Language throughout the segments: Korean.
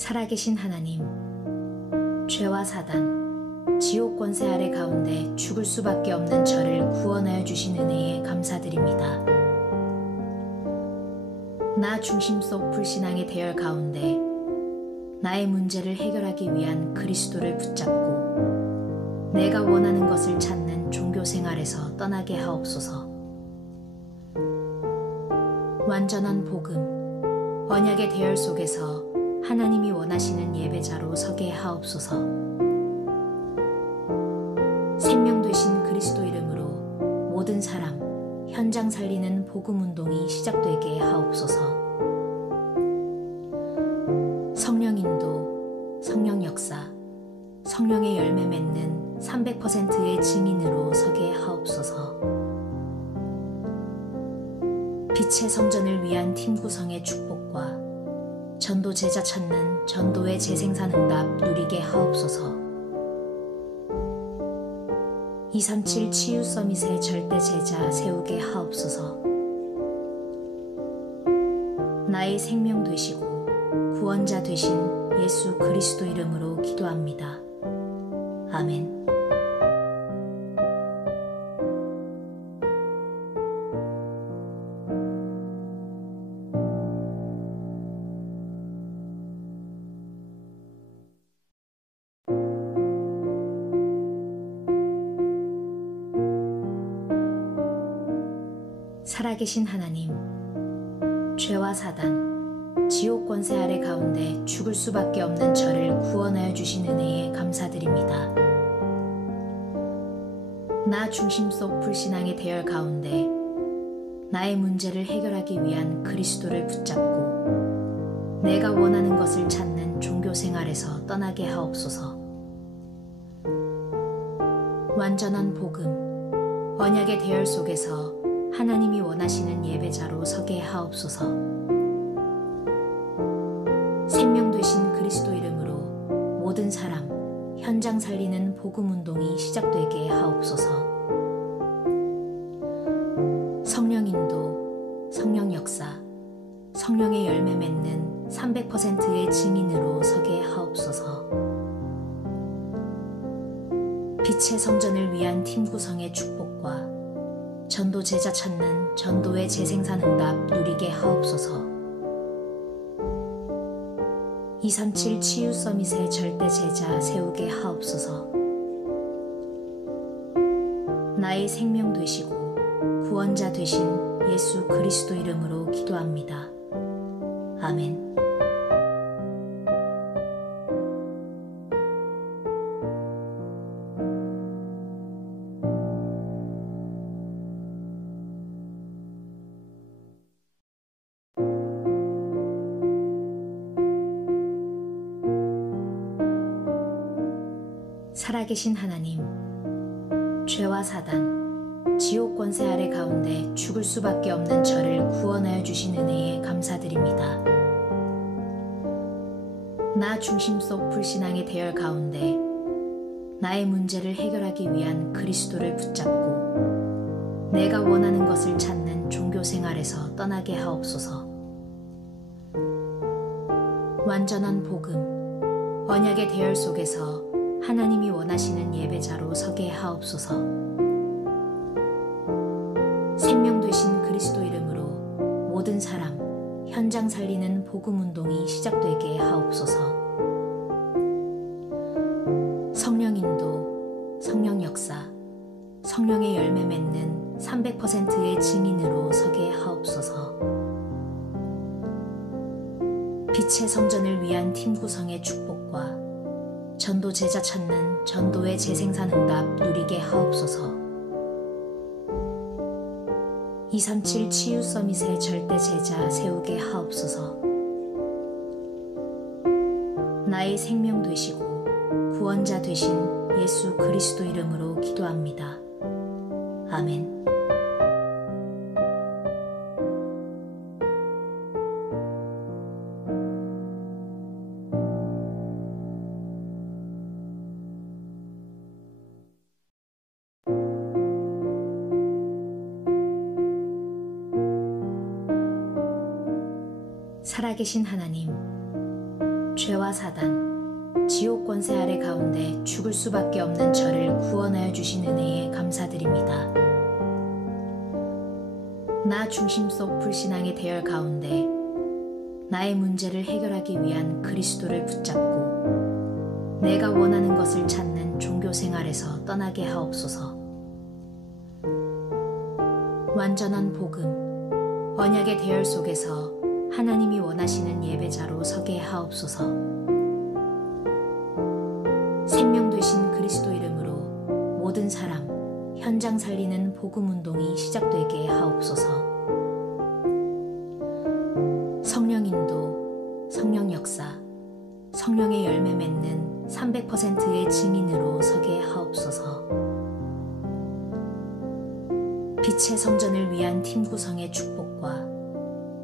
살아계신 하나님, 죄와 사단, 지옥 권세 아래 가운데 죽을 수밖에 없는 저를 구원하여 주신 은혜에 감사드립니다. 나 중심 속 불신앙의 대열 가운데 나의 문제를 해결하기 위한 그리스도를 붙잡고 내가 원하는 것을 찾는 종교 생활에서 떠나게 하옵소서. 완전한 복음, 언약의 대열 속에서 하나님이 원하시는 예배자로 서게 하옵소서. 생명 되신 그리스도 이름으로 모든 사람, 현장 살리는 복음 운동이 시작되게 하옵소서. 성령 인도, 성령 역사, 성령의 열매 맺는 300%의 증인으로 서게 하옵소서. 빛의 성전을 위한 팀 구성의 축복과 전도 제자 찾는 전도의 재생산 응답 누리게 하옵소서. 237 치유 서밋의 절대 제자 세우게 하옵소서. 나의 생명 되시고 구원자 되신 예수 그리스도 이름으로 기도합니다. 아멘. 살아계신 하나님, 죄와 사단, 지옥 권세 아래 가운데 죽을 수밖에 없는 저를 구원하여 주신 은혜에 감사드립니다. 나 중심 속 불신앙의 대열 가운데 나의 문제를 해결하기 위한 그리스도를 붙잡고 내가 원하는 것을 찾는 종교 생활에서 떠나게 하옵소서. 완전한 복음, 언약의 대열 속에서 하나님이 원하시는 예배자로 서게 하옵소서. 생명 되신 그리스도 이름으로 모든 사람, 현장 살리는 복음 운동이 시작되게 하옵소서. 성령 인도, 성령 역사, 성령의 열매 맺는 300%의 증인으로 서게 하옵소서. 빛의 성전을 위한 팀 구성의 축복과 전도 제자 찾는 전도의 재생산 응답 누리게 하옵소서. 237 치유 서밋의 절대 제자 세우게 하옵소서. 나의 생명 되시고 구원자 되신 예수 그리스도 이름으로 기도합니다. 아멘. 살아계신 하나님, 죄와 사단, 지옥 권세 아래 가운데 죽을 수밖에 없는 저를 구원하여 주신 은혜에 감사드립니다. 나 중심 속 불신앙의 대열 가운데 나의 문제를 해결하기 위한 그리스도를 붙잡고 내가 원하는 것을 찾는 종교 생활에서 떠나게 하옵소서. 완전한 복음, 언약의 대열 속에서 하나님이 원하시는 예배자로 서게 하옵소서. 생명 되신 그리스도 이름으로 모든 사람, 현장 살리는 복음 운동이 시작되게 하옵소서. 성령 인도, 성령 역사, 성령의 열매 맺는 300%의 증인으로 서게 하옵소서. 빛의 성전을 위한 팀 구성의 축복과 전도 제자 찾는 전도의 재생산 응답 누리게 하옵소서. 237 치유 서밋의 절대 제자 세우게 하옵소서. 나의 생명 되시고 구원자 되신 예수 그리스도 이름으로 기도합니다. 아멘. 살아계신 하나님, 죄와 사단, 지옥 권세 아래 가운데 죽을 수밖에 없는 저를 구원하여 주신 은혜에 감사드립니다. 나 중심 속 불신앙의 대열 가운데 나의 문제를 해결하기 위한 그리스도를 붙잡고 내가 원하는 것을 찾는 종교 생활에서 떠나게 하옵소서. 완전한 복음, 언약의 대열 속에서 하나님이 원하시는 예배자로 서게 하옵소서. 생명 되신 그리스도 이름으로 모든 사람, 현장 살리는 복음 운동이 시작되게 하옵소서. 성령 인도, 성령 역사, 성령의 열매 맺는 300%의 증인으로 서게 하옵소서. 빛의 성전을 위한 팀 구성의 축복과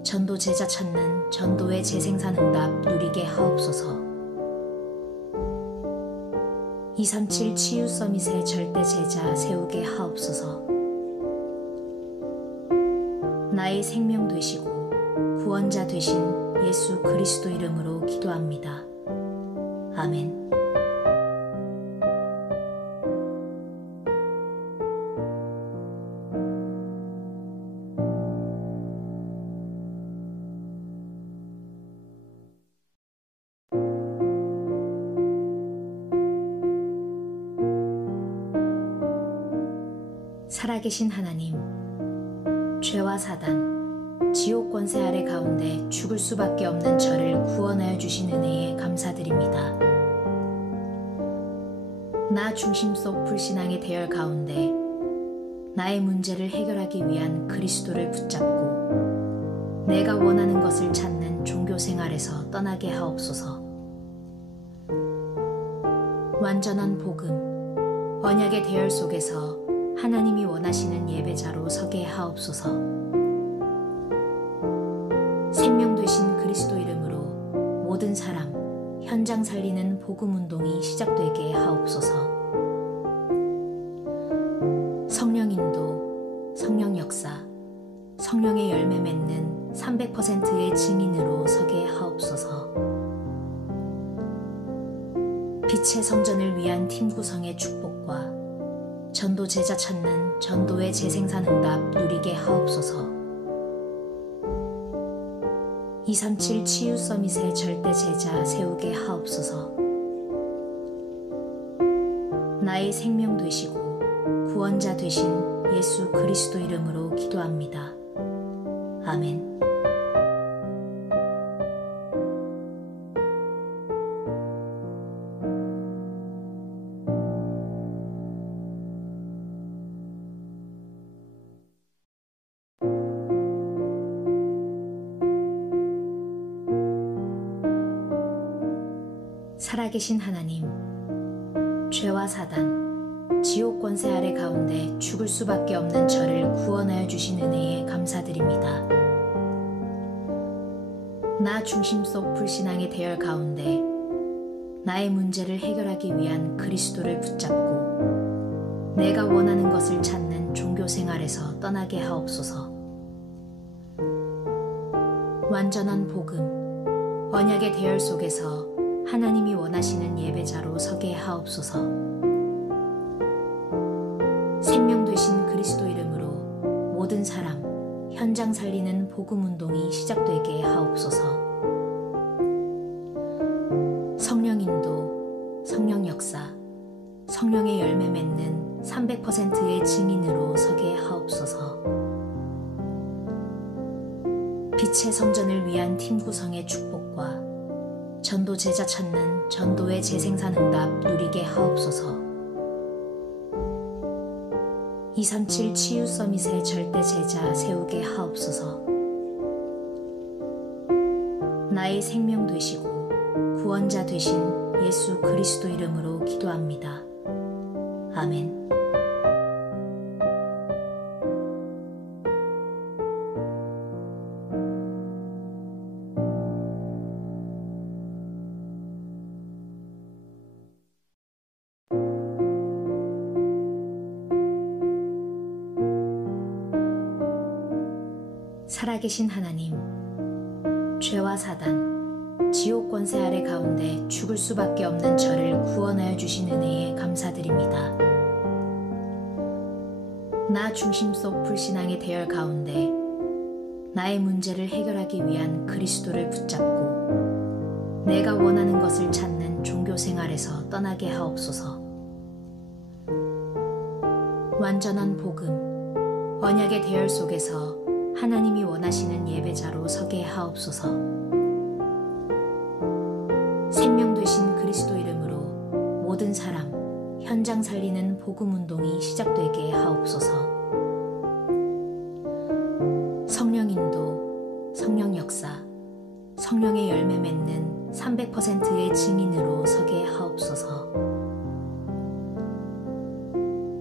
전도 제자 찾는 전도의 재생산 응답 누리게 하옵소서. 237 치유 서밋의 절대 제자 세우게 하옵소서. 나의 생명 되시고 구원자 되신 예수 그리스도 이름으로 기도합니다. 아멘. 살아계신 하나님, 죄와 사단, 지옥 권세 아래 가운데 죽을 수밖에 없는 저를 구원하여 주신 은혜에 감사드립니다. 나 중심 속 불신앙의 대열 가운데 나의 문제를 해결하기 위한 그리스도를 붙잡고 내가 원하는 것을 찾는 종교 생활에서 떠나게 하옵소서. 완전한 복음, 언약의 대열 속에서 하나님이 원하시는 예배자로 서게 하옵소서. 생명 되신 그리스도 이름으로 모든 사람, 현장 살리는 복음 운동이 시작되게 하옵소서. 성령 인도, 성령 역사, 성령의 열매 맺는 300%의 증인으로 서게 하옵소서. 빛의 성전을 위한 팀 구성의 축복과 전도 제자 찾는 전도의 재생산 응답 누리게 하옵소서. 237 치유 서밋의 절대 제자 세우게 하옵소서. 나의 생명 되시고 구원자 되신 예수 그리스도 이름으로 기도합니다. 아멘. 살아계신 하나님, 죄와 사단, 지옥 권세 아래 가운데 죽을 수밖에 없는 저를 구원하여 주신 은혜에 감사드립니다. 나 중심 속 불신앙의 대열 가운데 나의 문제를 해결하기 위한 그리스도를 붙잡고 내가 원하는 것을 찾는 종교 생활에서 떠나게 하옵소서. 완전한 복음, 언약의 대열 속에서 하나님이 원하시는 예배자로 서게 하옵소서. 생명 되신 그리스도 이름으로 모든 사람, 현장 살리는 복음 운동이 시작되게 하옵소서. 성령 인도, 성령 역사, 성령의 열매 맺는 300%의 증인으로 서게 하옵소서. 빛의 성전을 위한 팀 구성의 축복과 전도 제자 찾는 전도의 재생산 응답 누리게 하옵소서. 237 치유 서밋의 절대 제자 세우게 하옵소서. 나의 생명 되시고 구원자 되신 예수 그리스도 이름으로 기도합니다. 아멘. 살아계신 하나님, 죄와 사단, 지옥 권세 아래 가운데 죽을 수밖에 없는 저를 구원하여 주신 은혜에 감사드립니다. 나 중심 속 불신앙의 대열 가운데 나의 문제를 해결하기 위한 그리스도를 붙잡고 내가 원하는 것을 찾는 종교 생활에서 떠나게 하옵소서. 완전한 복음, 언약의 대열 속에서 하나님이 원하시는 예배자로 서게 하옵소서. 생명 되신 그리스도 이름으로 모든 사람, 현장 살리는 복음 운동이 시작되게 하옵소서. 성령 인도, 성령 역사, 성령의 열매 맺는 300%의 증인으로 서게 하옵소서.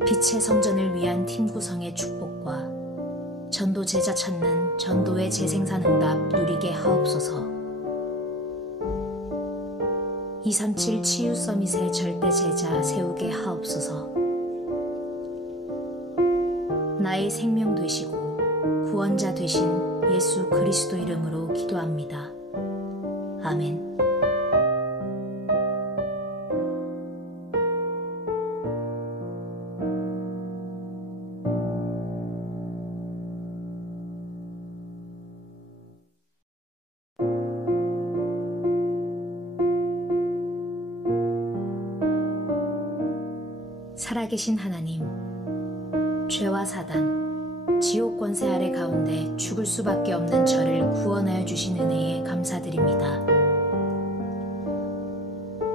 빛의 성전을 위한 팀 구성의 축복과 전도 제자 찾는 전도의 재생산 응답 누리게 하옵소서. 237 치유 서밋의 절대 제자 세우게 하옵소서. 나의 생명 되시고 구원자 되신 예수 그리스도 이름으로 기도합니다. 아멘. 살아계신 하나님, 죄와 사단, 지옥 권세 아래 가운데 죽을 수밖에 없는 저를 구원하여 주신 은혜에 감사드립니다.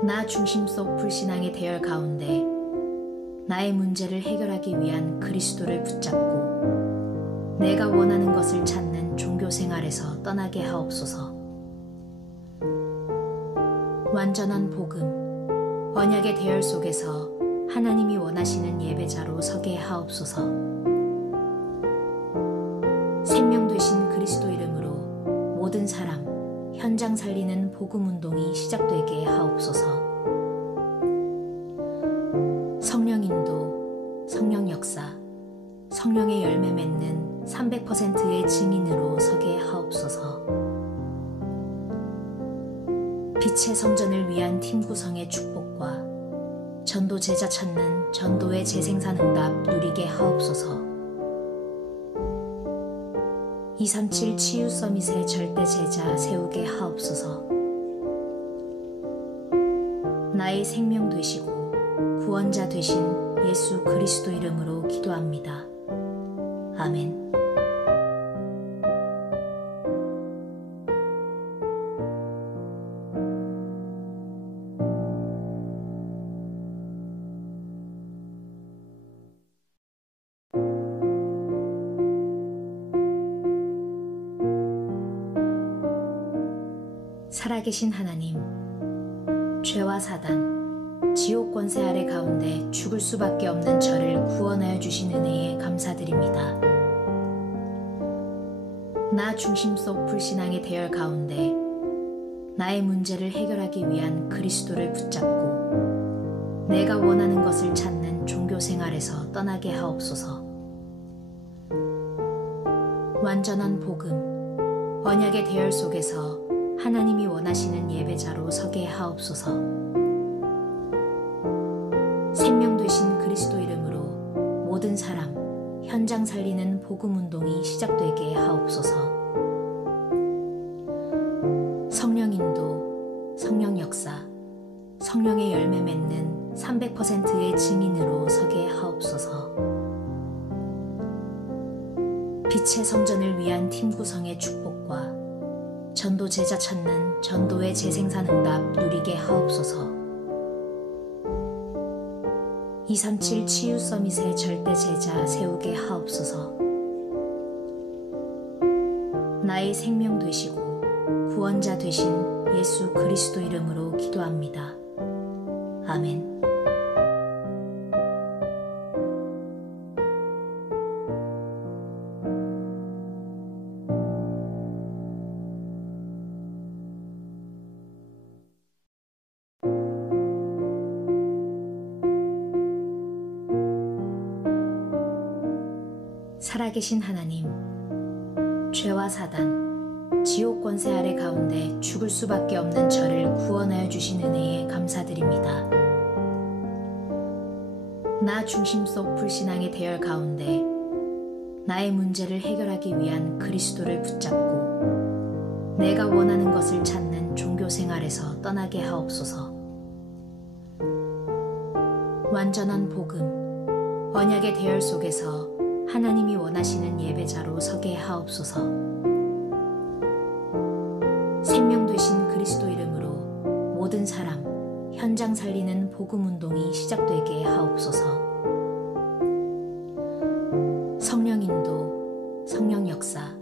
나 중심 속 불신앙의 대열 가운데 나의 문제를 해결하기 위한 그리스도를 붙잡고 내가 원하는 것을 찾는 종교 생활에서 떠나게 하옵소서. 완전한 복음, 언약의 대열 속에서 하나님이 원하시는 예배자로 서게 하옵소서. 생명 되신 그리스도 이름으로 모든 사람, 현장 살리는 복음 운동이 시작되게 하옵소서. 성령 인도, 성령 역사, 성령의 열매 맺는 300%의 증인으로 서게 하옵소서. 빛의 성전을 위한 팀 구성의 축복과 전도 제자 찾는 전도의 재생산 응답 누리게 하옵소서. 237 치유 서밋의 절대 제자 세우게 하옵소서. 나의 생명 되시고 구원자 되신 예수 그리스도 이름으로 기도합니다. 아멘. 살아계신 하나님, 죄와 사단, 지옥 권세 아래 가운데 죽을 수밖에 없는 저를 구원하여 주신 은혜에 감사드립니다. 나 중심 속 불신앙의 대열 가운데 나의 문제를 해결하기 위한 그리스도를 붙잡고 내가 원하는 것을 찾는 종교 생활에서 떠나게 하옵소서. 완전한 복음, 언약의 대열 속에서 하나님이 원하시는 예배자로 서게 하옵소서. 생명 되신 그리스도 이름으로 모든 사람, 현장 살리는 복음 운동이 시작되게 하옵소서. 성령 인도, 성령 역사, 성령의 열매 맺는 300%의 증인으로 서게 하옵소서. 빛의 성전을 위한 팀 구성의 축복과 전도 제자 찾는 전도의 재생산 응답 누리게 하옵소서. 237 치유 서밋의 절대 제자 세우게 하옵소서. 나의 생명 되시고 구원자 되신 예수 그리스도 이름으로 기도합니다. 아멘. 살아계신 하나님, 죄와 사단, 지옥 권세 아래 가운데 죽을 수밖에 없는 저를 구원하여 주신 은혜에 감사드립니다. 나 중심 속 불신앙의 대열 가운데 나의 문제를 해결하기 위한 그리스도를 붙잡고 내가 원하는 것을 찾는 종교 생활에서 떠나게 하옵소서. 완전한 복음, 언약의 대열 속에서 하나님이 원하시는 예배자로 서게 하옵소서. 생명 되신 그리스도 이름으로 모든 사람, 현장 살리는 복음 운동이 시작되게 하옵소서. 성령 인도, 성령 역사,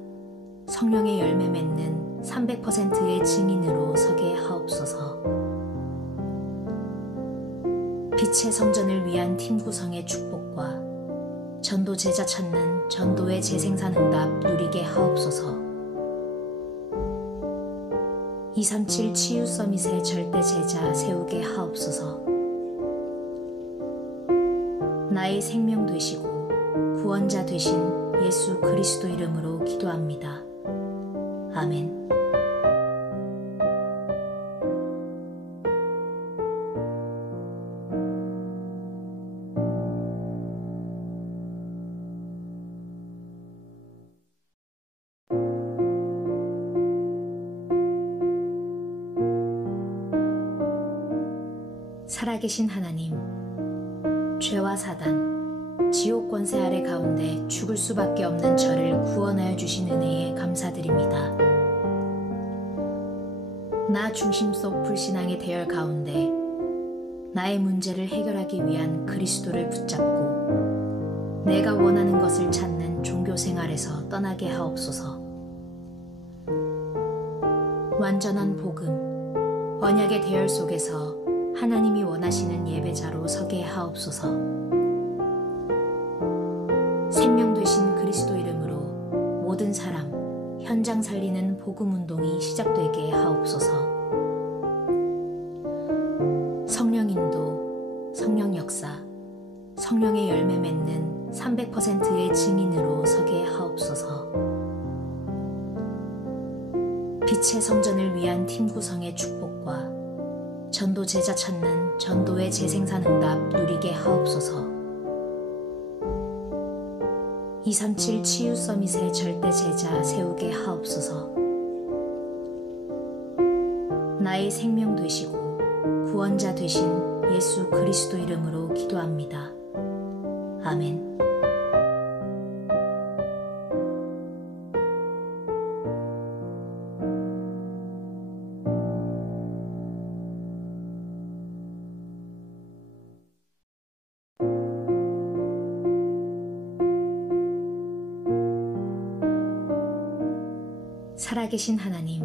성령의 열매 맺는 300%의 증인으로 서게 하옵소서. 빛의 성전을 위한 팀 구성의 축복과 전도 제자 찾는 전도의 재생산 응답 누리게 하옵소서. 237 치유 서밋의 절대 제자 세우게 하옵소서. 나의 생명 되시고 구원자 되신 예수 그리스도 이름으로 기도합니다. 아멘. 살아계신 하나님, 죄와 사단, 지옥 권세 아래 가운데 죽을 수밖에 없는 저를 구원하여 주신 은혜에 감사드립니다. 나 중심 속 불신앙의 대열 가운데 나의 문제를 해결하기 위한 그리스도를 붙잡고 내가 원하는 것을 찾는 종교 생활에서 떠나게 하옵소서. 완전한 복음, 언약의 대열 속에서 하나님이 원하시는 예배자로 서게 하옵소서. 생명 되신 그리스도 이름으로 모든 사람, 현장 살리는 복음 운동이 시작되게 하옵소서. 성령 인도, 성령 역사, 성령의 열매 맺는 300%의 증인으로 서게 하옵소서. 빛의 성전을 위한 팀 구성의 축복과 전도 제자 찾는 전도의 재생산 응답 누리게 하옵소서. 237 치유 서밋의 절대 제자 세우게 하옵소서. 나의 생명 되시고 구원자 되신 예수 그리스도 이름으로 기도합니다. 아멘. 살아계신 하나님,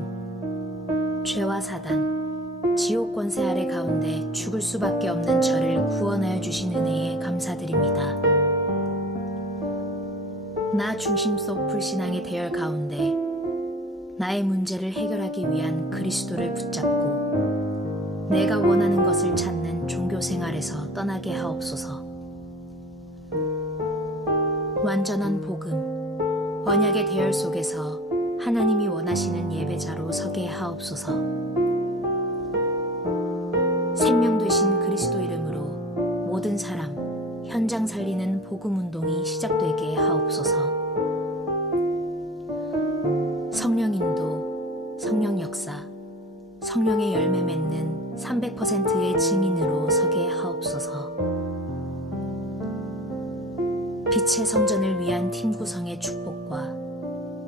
죄와 사단, 지옥 권세 아래 가운데 죽을 수밖에 없는 저를 구원하여 주신 은혜에 감사드립니다. 나 중심 속 불신앙의 대열 가운데 나의 문제를 해결하기 위한 그리스도를 붙잡고 내가 원하는 것을 찾는 종교 생활에서 떠나게 하옵소서. 완전한 복음, 언약의 대열 속에서 하나님이 원하시는 예배자로 서게 하옵소서. 생명 되신 그리스도 이름으로 모든 사람, 현장 살리는 복음 운동이 시작되게 하옵소서. 성령 인도, 성령 역사, 성령의 열매 맺는 300%의 증인으로 서게 하옵소서. 빛의 성전을 위한 팀 구성의 축복과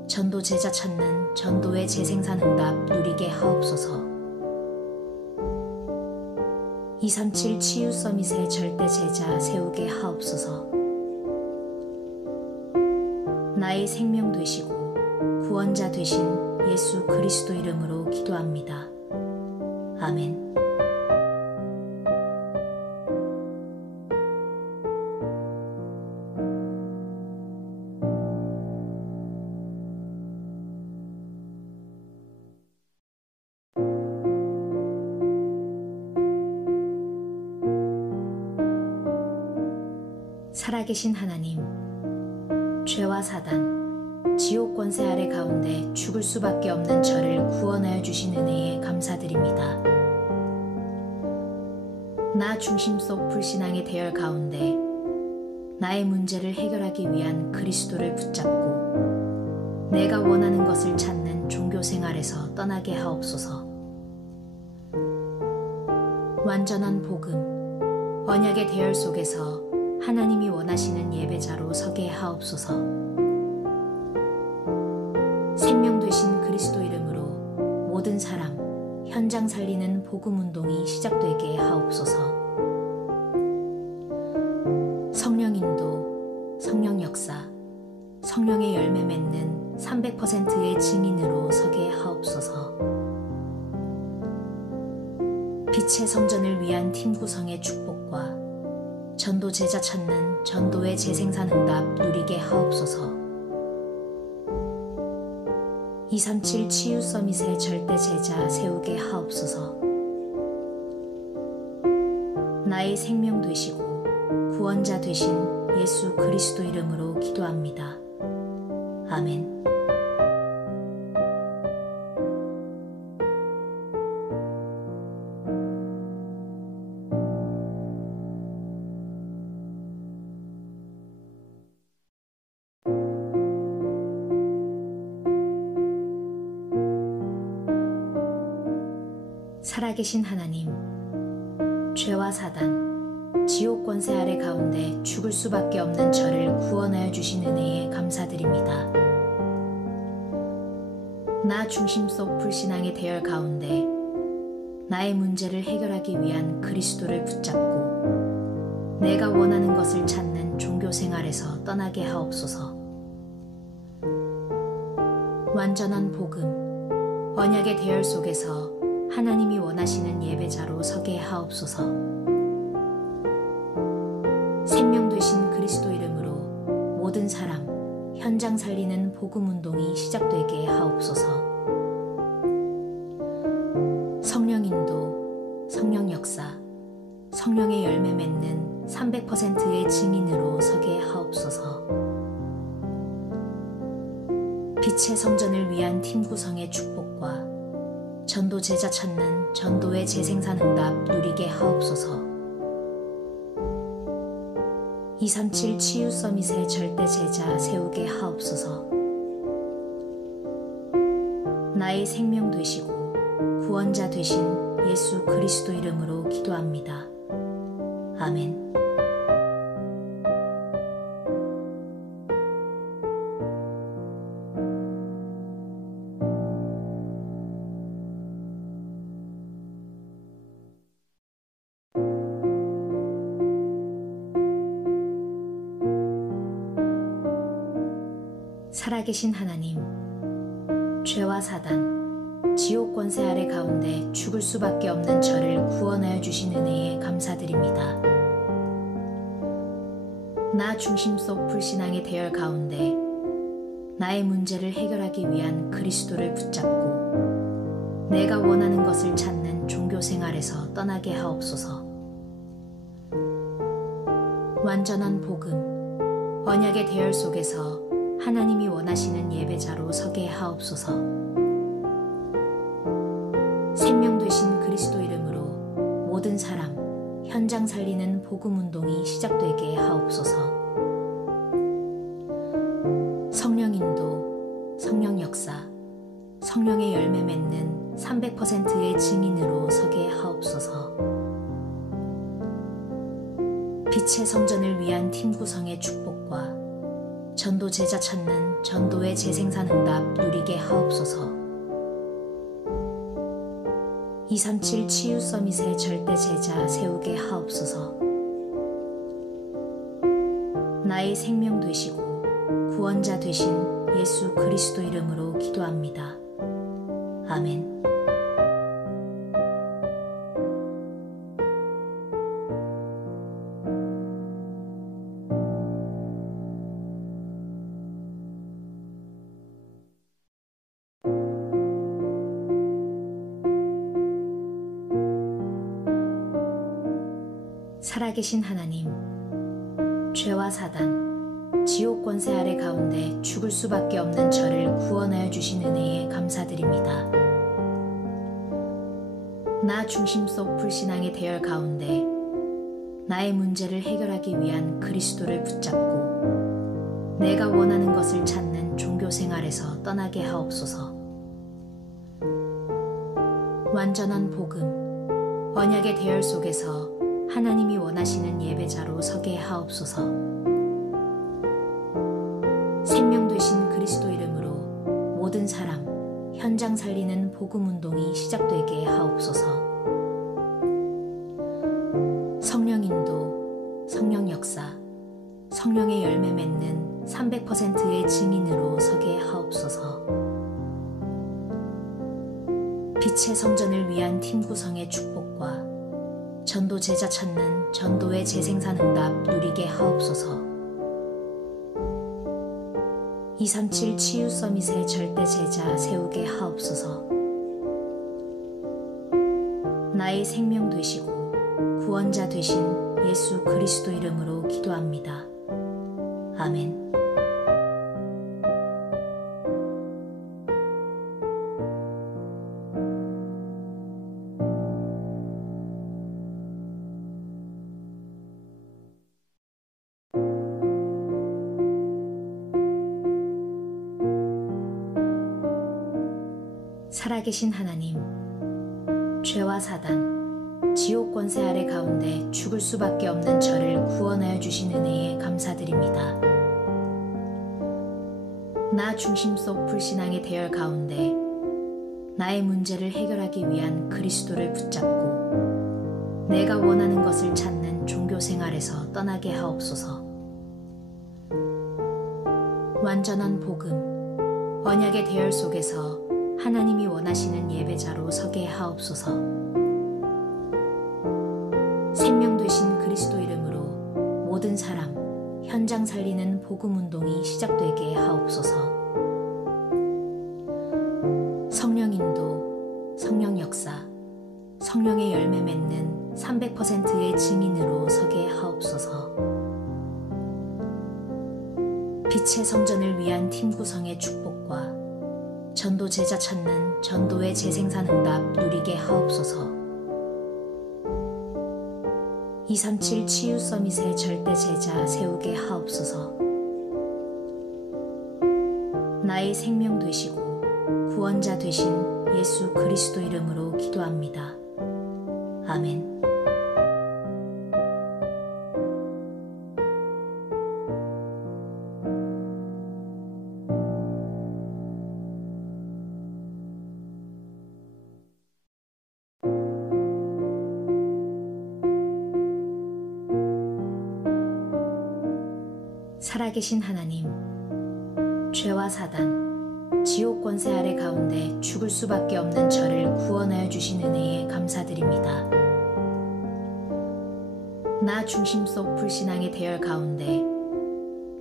전도 제자 찾는 전도의 재생산 응답 누리게 하옵소서. 237 치유 서밋의 절대 제자 세우게 하옵소서. 나의 생명 되시고 구원자 되신 예수 그리스도 이름으로 기도합니다. 아멘. 살아계신 하나님, 죄와 사단, 지옥 권세 아래 가운데 죽을 수밖에 없는 저를 구원하여 주신 은혜에 감사드립니다. 나 중심 속 불신앙의 대열 가운데 나의 문제를 해결하기 위한 그리스도를 붙잡고 내가 원하는 것을 찾는 종교 생활에서 떠나게 하옵소서. 완전한 복음, 언약의 대열 속에서 하나님이 원하시는 예배자로 서게 하옵소서. 생명 되신 그리스도 이름으로 모든 사람, 현장 살리는 복음 운동이 시작되게 하옵소서. 성령 인도, 성령 역사, 성령의 열매 맺는 300%의 증인으로 서게 하옵소서. 빛의 성전을 위한 팀 구성의 축복과 전도 제자 찾는 전도의 재생산 응답 누리게 하옵소서. 237 치유 서밋의 절대 제자 세우게 하옵소서. 나의 생명 되시고 구원자 되신 예수 그리스도 이름으로 기도합니다. 아멘. 살아계신 하나님, 죄와 사단, 지옥 권세 아래 가운데 죽을 수밖에 없는 저를 구원하여 주신 은혜에 감사드립니다. 나 중심 속 불신앙의 대열 가운데 나의 문제를 해결하기 위한 그리스도를 붙잡고 내가 원하는 것을 찾는 종교 생활에서 떠나게 하옵소서. 완전한 복음, 언약의 대열 속에서 하나님이 원하시는 예배자로 서게 하옵소서. 생명 되신 그리스도 이름으로 모든 사람, 현장 살리는 복음 운동이 시작되게 하옵소서. 성령 인도, 성령 역사, 성령의 열매 맺는 300%의 증인으로 서게 하옵소서. 빛의 성전을 위한 팀 구성의 축복과 전도 제자 찾는 전도의 재생산 응답 누리게 하옵소서. 237 치유 서밋의 절대 제자 세우게 하옵소서. 나의 생명 되시고 구원자 되신 예수 그리스도 이름으로 기도합니다. 아멘. 살아계신 하나님, 죄와 사단, 지옥 권세 아래 가운데 죽을 수밖에 없는 저를 구원하여 주신 은혜에 감사드립니다. 나 중심 속 불신앙의 대열 가운데 나의 문제를 해결하기 위한 그리스도를 붙잡고 내가 원하는 것을 찾는 종교 생활에서 떠나게 하옵소서. 완전한 복음, 언약의 대열 속에서 하나님이 원하시는 예배자로 서게 하옵소서. 생명 되신 그리스도 이름으로 모든 사람, 현장 살리는 복음 운동이 시작되게 하옵소서. 성령 인도, 성령 역사, 성령의 열매 맺는 300%의 증인으로 서게 하옵소서. 빛의 성전을 위한 팀 구성의 축복과 전도 제자 찾는 전도의 재생산 응답 누리게 하옵소서. 237 치유 서밋의 절대 제자 세우게 하옵소서. 나의 생명 되시고 구원자 되신 예수 그리스도 이름으로 기도합니다. 아멘. 살아계신 하나님, 죄와 사단, 지옥 권세 아래 가운데 죽을 수밖에 없는 저를 구원하여 주신 은혜에 감사드립니다. 나 중심 속 불신앙의 대열 가운데 나의 문제를 해결하기 위한 그리스도를 붙잡고 내가 원하는 것을 찾는 종교 생활에서 떠나게 하옵소서. 완전한 복음, 언약의 대열 속에서 하나님이 원하시는 예배자로 서게 하옵소서. 생명 되신 그리스도 이름으로 모든 사람, 현장 살리는 복음 운동이 시작되게 하옵소서. 성령 인도, 성령 역사, 성령의 열매 맺는 300%의 증인으로 서게 하옵소서. 빛의 성전을 위한 팀 구성의 축복과 전도 제자 찾는 전도의 재생산 응답 누리게 하옵소서. 237 치유 서밋의 절대 제자 세우게 하옵소서. 나의 생명 되시고 구원자 되신 예수 그리스도 이름으로 기도합니다. 아멘. 살아계신 하나님, 죄와 사단, 지옥 권세 아래 가운데 죽을 수밖에 없는 저를 구원하여 주신 은혜에 감사드립니다. 나 중심 속 불신앙의 대열 가운데 나의 문제를 해결하기 위한 그리스도를 붙잡고 내가 원하는 것을 찾는 종교 생활에서 떠나게 하옵소서. 완전한 복음, 언약의 대열 속에서 하나님이 원하시는 예배자로 서게 하옵소서. 생명 되신 그리스도 이름으로 모든 사람, 현장 살리는 복음 운동이 시작되게 하옵소서. 성령 인도, 성령 역사, 성령의 열매 맺는 300%의 증인으로 서게 하옵소서. 빛의 성전을 위한 팀 구성의 축복과 전도 제자 찾는 전도의 재생산 응답 누리게 하옵소서. 237 치유 서밋의 절대 제자 세우게 하옵소서. 나의 생명 되시고 구원자 되신 예수 그리스도 이름으로 기도합니다. 아멘. 살아계신 하나님, 죄와 사단, 지옥 권세 아래 가운데 죽을 수밖에 없는 저를 구원하여 주신 은혜에 감사드립니다. 나 중심 속 불신앙의 대열 가운데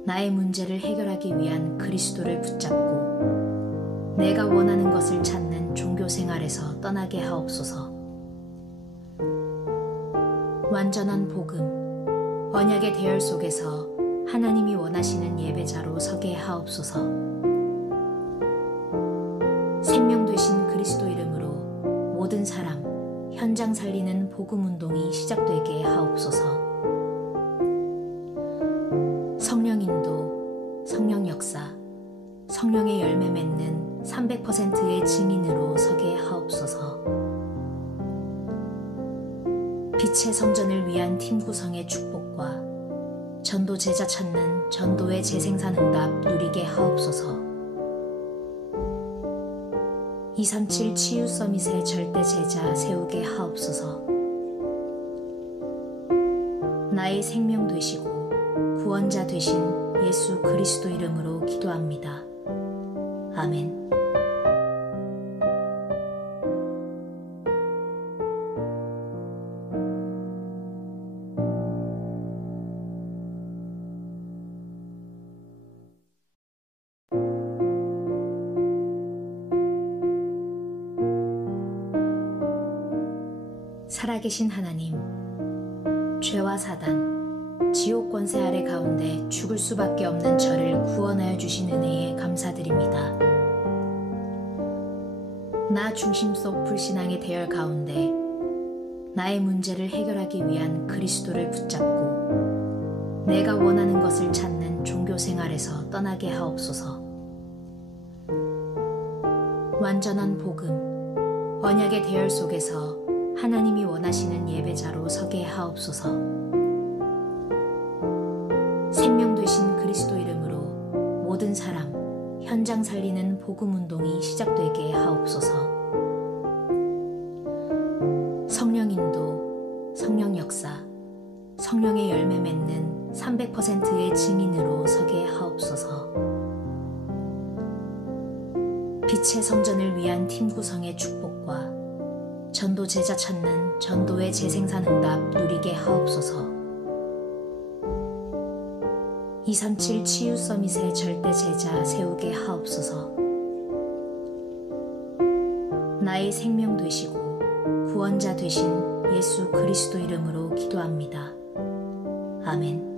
나의 문제를 해결하기 위한 그리스도를 붙잡고 내가 원하는 것을 찾는 종교 생활에서 떠나게 하옵소서. 완전한 복음, 언약의 대열 속에서 하나님이 원하시는 예배자로 서게 하옵소서. 생명 되신 그리스도 이름으로 모든 사람, 현장 살리는 복음 운동이 시작되게 하옵소서. 성령 인도, 성령 역사, 성령의 열매 맺는 300%의 증인으로 서게 하옵소서. 빛의 성전을 위한 팀 구성의 축복과 전도 제자 찾는 전도의 재생산 응답 누리게 하옵소서. 237 치유 서밋의 절대 제자 세우게 하옵소서. 나의 생명 되시고 구원자 되신 예수 그리스도 이름으로 기도합니다. 아멘. 살아계신 하나님, 죄와 사단, 지옥 권세 아래 가운데 죽을 수밖에 없는 저를 구원하여 주신 은혜에 감사드립니다. 나 중심 속 불신앙의 대열 가운데 나의 문제를 해결하기 위한 그리스도를 붙잡고 내가 원하는 것을 찾는 종교 생활에서 떠나게 하옵소서. 완전한 복음, 언약의 대열 속에서 하나님이 원하시는 예배자로 서게 하옵소서. 생명 되신 그리스도 이름으로 모든 사람, 현장 살리는 복음 운동이 시작되게 하옵소서. 성령 인도, 성령 역사, 성령의 열매 맺는 300%의 증인으로 서게 하옵소서. 빛의 성전을 위한 팀 구성의 축복과 전도 제자 찾는 전도의 재생산 응답 누리게 하옵소서. 237 치유 서밋의 절대 제자 세우게 하옵소서. 나의 생명 되시고 구원자 되신 예수 그리스도 이름으로 기도합니다. 아멘.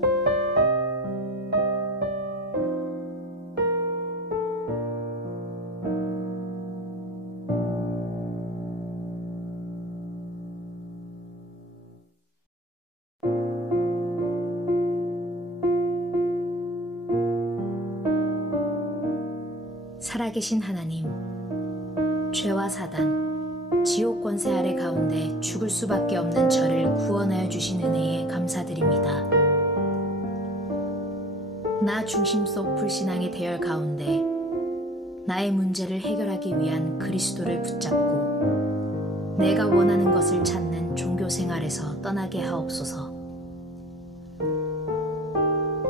살아계신 하나님, 죄와 사단, 지옥 권세 아래 가운데 죽을 수밖에 없는 저를 구원하여 주신 은혜에 감사드립니다. 나 중심 속 불신앙의 대열 가운데 나의 문제를 해결하기 위한 그리스도를 붙잡고 내가 원하는 것을 찾는 종교 생활에서 떠나게 하옵소서.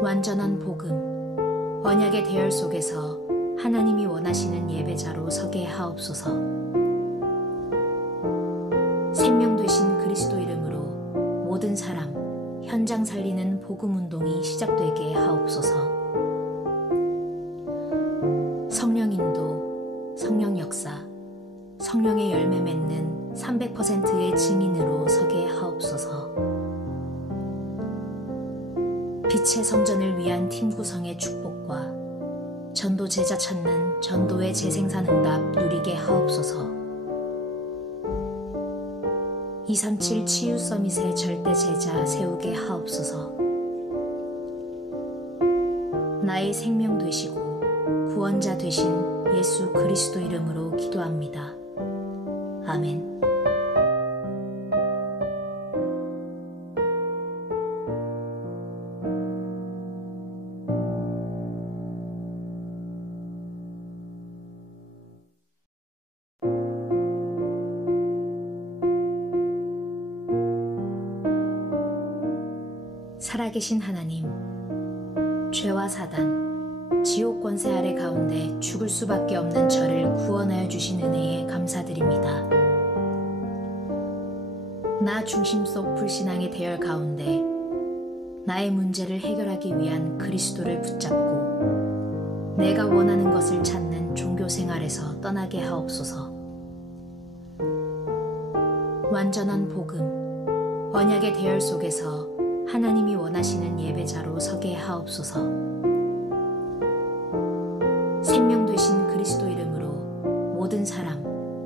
완전한 복음, 언약의 대열 속에서 하나님이 원하시는 예배자로 서게 하옵소서. 생명 되신 그리스도 이름으로 모든 사람, 현장 살리는 복음 운동이 시작되게 하옵소서. 성령 인도, 성령 역사, 성령의 열매 맺는 300%의 증인으로 서게 하옵소서. 빛의 성전을 위한 팀 구성의 축복과 전도 제자 찾는 전도의 재생산 응답 누리게 하옵소서. 237 치유 서밋의 절대 제자 세우게 하옵소서. 나의 생명 되시고 구원자 되신 예수 그리스도 이름으로 기도합니다. 아멘. 살아계신 하나님, 죄와 사단, 지옥 권세 아래 가운데 죽을 수밖에 없는 저를 구원하여 주신 은혜에 감사드립니다. 나 중심 속 불신앙의 대열 가운데 나의 문제를 해결하기 위한 그리스도를 붙잡고 내가 원하는 것을 찾는 종교 생활에서 떠나게 하옵소서. 완전한 복음, 언약의 대열 속에서 하나님이 원하시는 예배자로 서게 하옵소서. 생명 되신 그리스도 이름으로 모든 사람,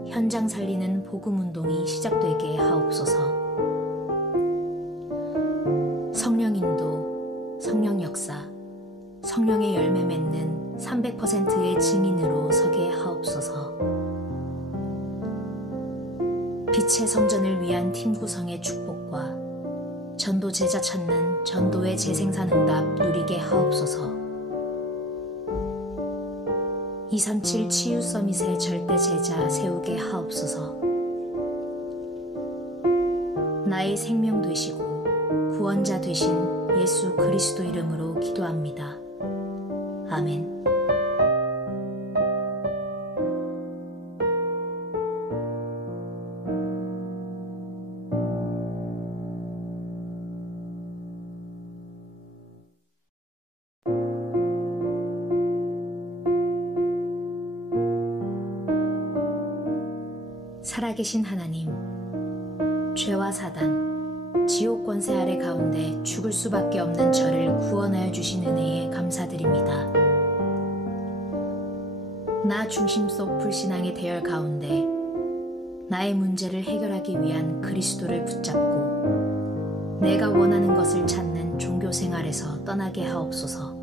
현장 살리는 복음 운동이 시작되게 하옵소서. 성령 인도, 성령 역사, 성령의 열매 맺는 300%의 증인으로 서게 하옵소서. 빛의 성전을 위한 팀 구성의 축복과 전도 제자 찾는 전도의 재생산 응답 누리게 하옵소서. 237 치유 서밋의 절대 제자 세우게 하옵소서. 나의 생명 되시고 구원자 되신 예수 그리스도 이름으로 기도합니다. 아멘. 살아계신 하나님, 죄와 사단, 지옥 권세 아래 가운데 죽을 수밖에 없는 저를 구원하여 주신 은혜에 감사드립니다. 나 중심 속 불신앙의 대열 가운데 나의 문제를 해결하기 위한 그리스도를 붙잡고 내가 원하는 것을 찾는 종교 생활에서 떠나게 하옵소서.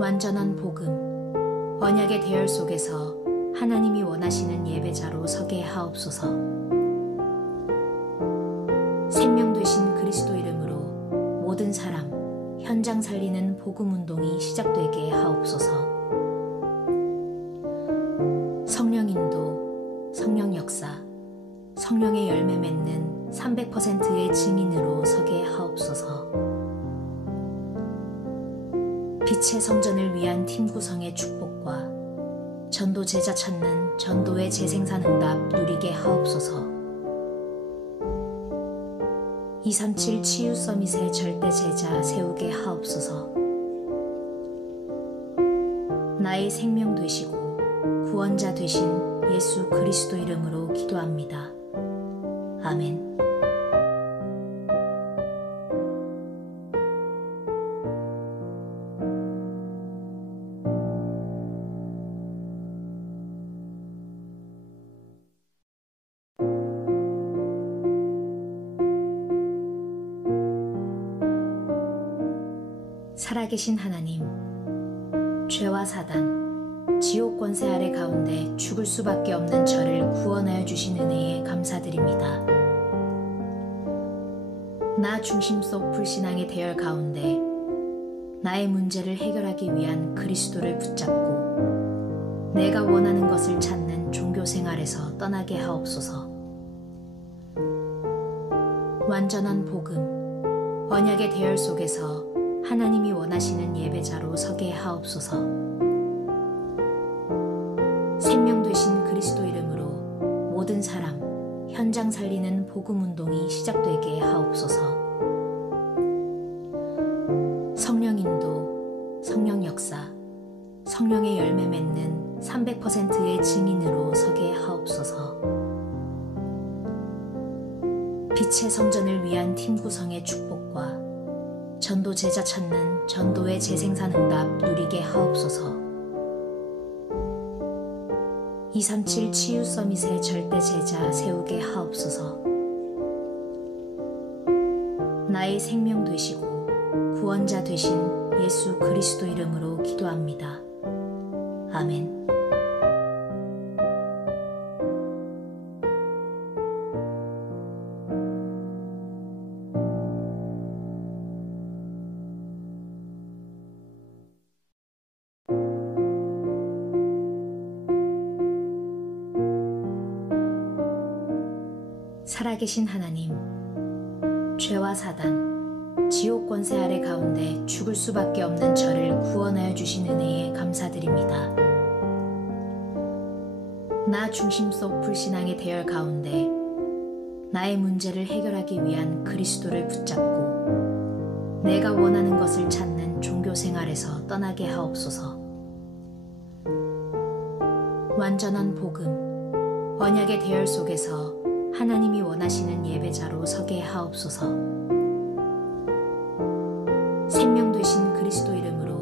완전한 복음, 언약의 대열 속에서 하나님이 원하시는 예배자로 서게 하옵소서. 생명 되신 그리스도 이름으로 모든 사람, 현장 살리는 복음 운동이 시작되게 하옵소서. 성령 인도, 성령 역사, 성령의 열매 맺는 300%의 증인으로 서게 하옵소서. 빛의 성전을 위한 팀 구성의 축복과 전도 제자 찾는 전도의 재생산 응답 누리게 하옵소서. 237 치유 서밋의 절대 제자 세우게 하옵소서. 나의 생명 되시고 구원자 되신 예수 그리스도 이름으로 기도합니다. 아멘. 살아계신 하나님, 죄와 사단, 지옥 권세 아래 가운데 죽을 수밖에 없는 저를 구원하여 주신 은혜에 감사드립니다. 나 중심 속 불신앙의 대열 가운데 나의 문제를 해결하기 위한 그리스도를 붙잡고 내가 원하는 것을 찾는 종교 생활에서 떠나게 하옵소서. 완전한 복음, 언약의 대열 속에서 하나님이 원하시는 예배자로 서게 하옵소서. 생명 되신 그리스도 이름으로 모든 사람, 현장 살리는 복음 운동이 시작되게 하옵소서. 성령 인도, 성령 역사, 성령의 열매 맺는 300%의 증인으로 서게 하옵소서. 빛의 성전을 위한 팀 구성의 축복과 전도 제자 찾는 전도의 재생산 응답 누리게 하옵소서. 237 치유 서밋의 절대 제자 세우게 하옵소서. 나의 생명 되시고 구원자 되신 예수 그리스도 이름으로 기도합니다. 아멘. 살아계신 하나님, 죄와 사단, 지옥 권세 아래 가운데 죽을 수밖에 없는 저를 구원하여 주신 은혜에 감사드립니다. 나 중심 속 불신앙의 대열 가운데 나의 문제를 해결하기 위한 그리스도를 붙잡고 내가 원하는 것을 찾는 종교 생활에서 떠나게 하옵소서. 완전한 복음, 언약의 대열 속에서 하나님이 원하시는 예배자로 서게 하옵소서. 생명 되신 그리스도 이름으로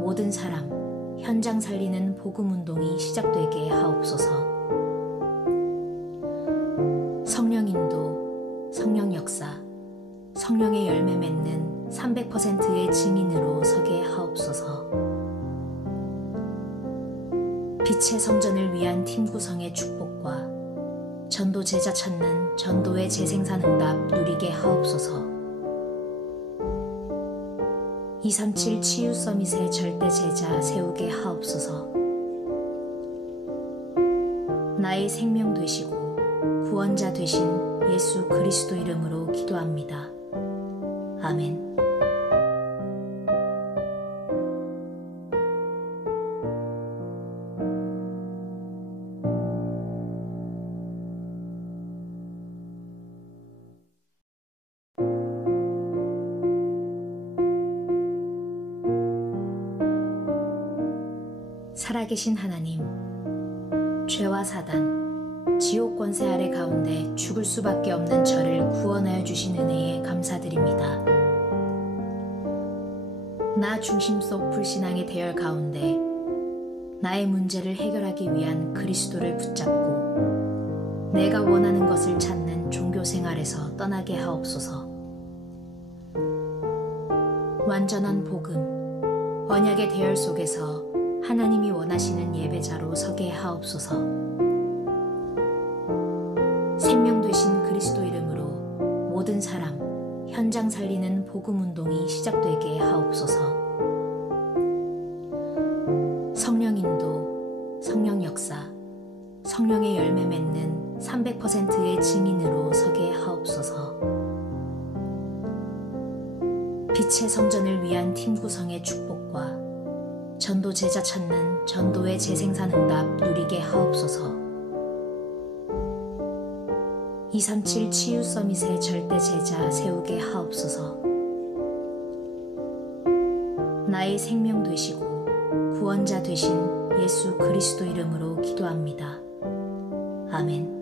모든 사람, 현장 살리는 복음 운동이 시작되게 하옵소서. 성령 인도, 성령 역사, 성령의 열매 맺는 300%의 증인으로 서게 하옵소서. 빛의 성전을 위한 팀 구성의 축복과 전도 제자 찾는 전도의 재생산 응답 누리게 하옵소서. 237 치유 서밋의 절대 제자 세우게 하옵소서. 나의 생명 되시고 구원자 되신 예수 그리스도 이름으로 기도합니다. 아멘. 살아계신 하나님, 죄와 사단, 지옥 권세 아래 가운데 죽을 수밖에 없는 저를 구원하여 주신 은혜에 감사드립니다. 나 중심 속 불신앙의 대열 가운데 나의 문제를 해결하기 위한 그리스도를 붙잡고 내가 원하는 것을 찾는 종교 생활에서 떠나게 하옵소서. 완전한 복음, 언약의 대열 속에서 하나님이 원하시는 예배자로 서게 하옵소서. 생명 되신 그리스도 이름으로 모든 사람, 현장 살리는 복음 운동이 시작되게 하옵소서. 성령 인도, 성령 역사, 성령의 열매 맺는 300%의 증인으로 서게 하옵소서. 빛의 성전을 위한 팀 구성의 축복과 전도 제자 찾는 전도의 재생산 응답 누리게 하옵소서. 237 치유 서밋의 절대 제자 세우게 하옵소서. 나의 생명 되시고 구원자 되신 예수 그리스도 이름으로 기도합니다. 아멘.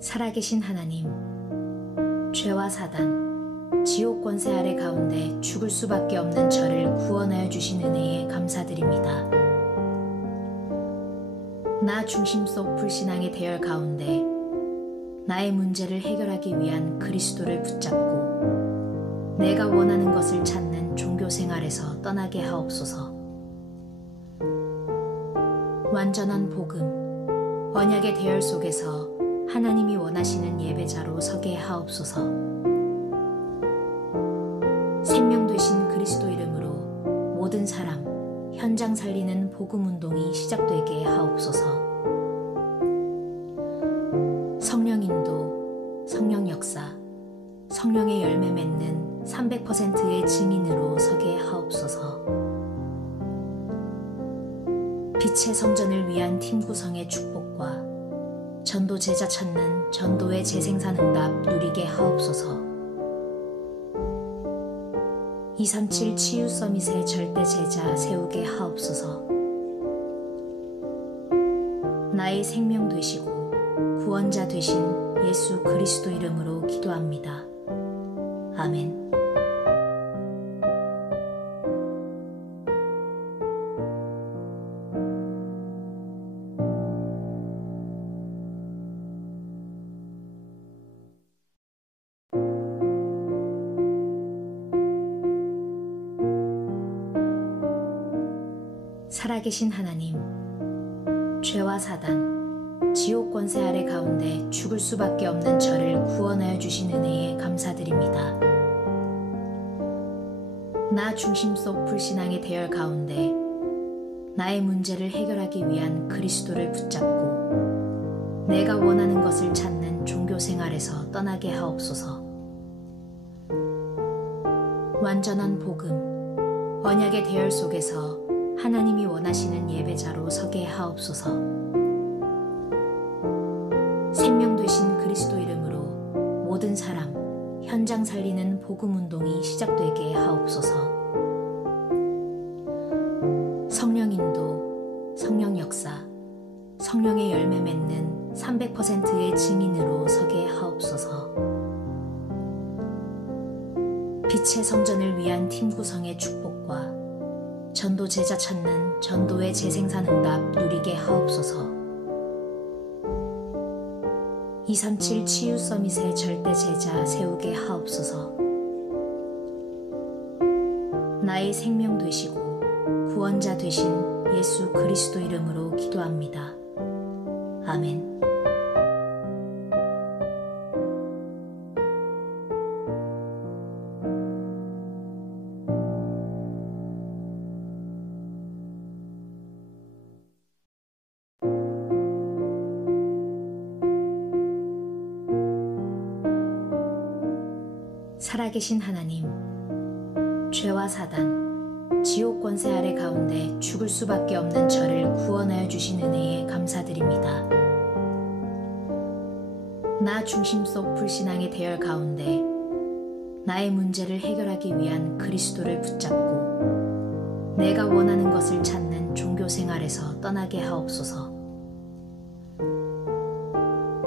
살아계신 하나님, 죄와 사단, 지옥 권세 아래 가운데 죽을 수밖에 없는 저를 구원하여 주신 은혜에 감사드립니다. 나 중심 속 불신앙의 대열 가운데 나의 문제를 해결하기 위한 그리스도를 붙잡고 내가 원하는 것을 찾는 종교 생활에서 떠나게 하옵소서. 완전한 복음, 언약의 대열 속에서 하나님이 원하시는 예배자로 서게 하옵소서. 생명 되신 그리스도 이름으로 모든 사람, 현장 살리는 복음 운동이 시작되게 하옵소서. 성령 인도, 성령 역사, 성령의 열매 맺는 300%의 증인으로 서게 하옵소서. 빛의 성전을 위한 팀 구성의 축복과 전도 제자 찾는 전도의 재생산 응답 누리게 하옵소서. 237 치유 서밋의 절대 제자 세우게 하옵소서. 나의 생명 되시고 구원자 되신 예수 그리스도 이름으로 기도합니다. 아멘. 살아계신 하나님, 죄와 사단, 지옥 권세 아래 가운데 죽을 수밖에 없는 저를 구원하여 주신 은혜에 감사드립니다. 나 중심 속 불신앙의 대열 가운데 나의 문제를 해결하기 위한 그리스도를 붙잡고 내가 원하는 것을 찾는 종교 생활에서 떠나게 하옵소서. 완전한 복음, 언약의 대열 속에서 하나님이 원하시는 예배자로 서게 하옵소서. 생명 되신 그리스도 이름으로 모든 사람, 현장 살리는 복음 운동이 시작되게 하옵소서. 성령 인도, 성령 역사, 성령의 열매 맺는 300%의 증인으로 서게 하옵소서. 빛의 성전을 위한 팀 구성의 축복과 전도 제자 찾는 전도의 재생산 응답 누리게 하옵소서. 237 치유 서밋의 절대 제자 세우게 하옵소서. 나의 생명 되시고 구원자 되신 예수 그리스도 이름으로 기도합니다. 아멘. 살아계신 하나님, 죄와 사단, 지옥 권세 아래 가운데 죽을 수밖에 없는 저를 구원하여 주신 은혜에 감사드립니다. 나 중심 속 불신앙의 대열 가운데 나의 문제를 해결하기 위한 그리스도를 붙잡고 내가 원하는 것을 찾는 종교 생활에서 떠나게 하옵소서.